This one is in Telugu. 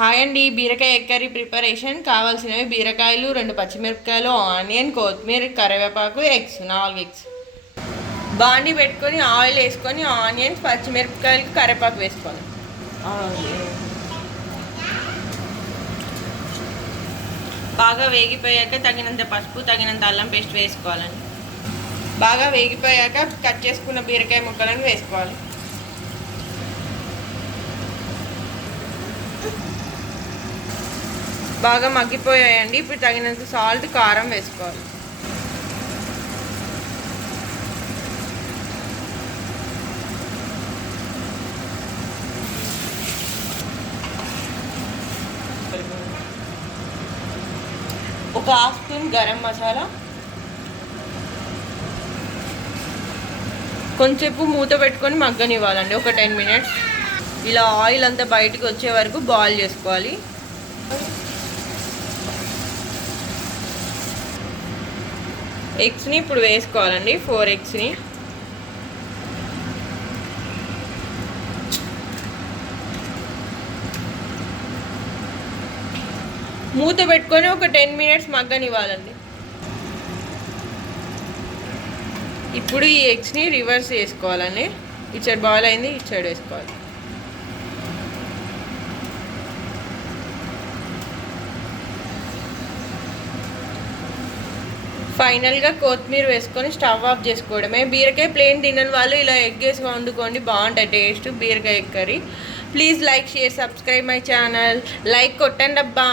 హాయ్ అండి. బీరకాయ ఎగ్ కర్రీ ప్రిపరేషన్ కావాల్సినవి బీరకాయలు, 2 పచ్చిమిరపకాయలు, ఆనియన్, కొత్తిమీర, కరివేపాకు, ఎగ్స్ 4 ఎగ్స్. బాండి పెట్టుకొని ఆయిల్ వేసుకొని ఆనియన్స్, పచ్చిమిరపకాయలు, కరివేపాకు వేసుకోవాలి. బాగా వేగిపోయాక తగినంత పసుపు, తగినంత అల్లం పేస్ట్ వేసుకోవాలండి. బాగా వేగిపోయాక కట్ చేసుకున్న బీరకాయ ముక్కలను వేసుకోవాలి. బాగా మగ్గిపోయాయండి. ఇప్పుడు తగినంత సాల్ట్, కారం వేసుకోవాలి. ఒక హాఫ్ స్పూన్ గరం మసాలా, కొంచెంసేపు మూత పెట్టుకొని మగ్గనివ్వాలండి. ఒక 10 మినిట్స్. ఇలా ఆయిల్ అంతా బయటకు వచ్చే వరకు బాయిల్ చేసుకోవాలి. ఎగ్స్ని ఇప్పుడు వేసుకోవాలండి. 4 ఎగ్స్ని మూత పెట్టుకొని ఒక 10 మినిట్స్ మగ్గనివ్వాలండి. ఇప్పుడు ఈ ఎగ్స్ని రివర్స్ వేసుకోవాలండి. ఇటు సైడ్ బాయిల్ అయింది, ఇటు సైడ్ వేసుకోవాలి. ఫైనల్గా కొత్తిమీర వేసుకొని స్టవ్ ఆఫ్ చేసుకోవడమే. బీరకాయ ప్లేన్ తినని వాళ్ళు ఇలా ఎగ్ వేసి వండుకోండి, బాగుంటుంది టేస్ట్ బీరకాయ egg curry. Please like, share, subscribe my channel. Like కొట్టండి అబ్బా.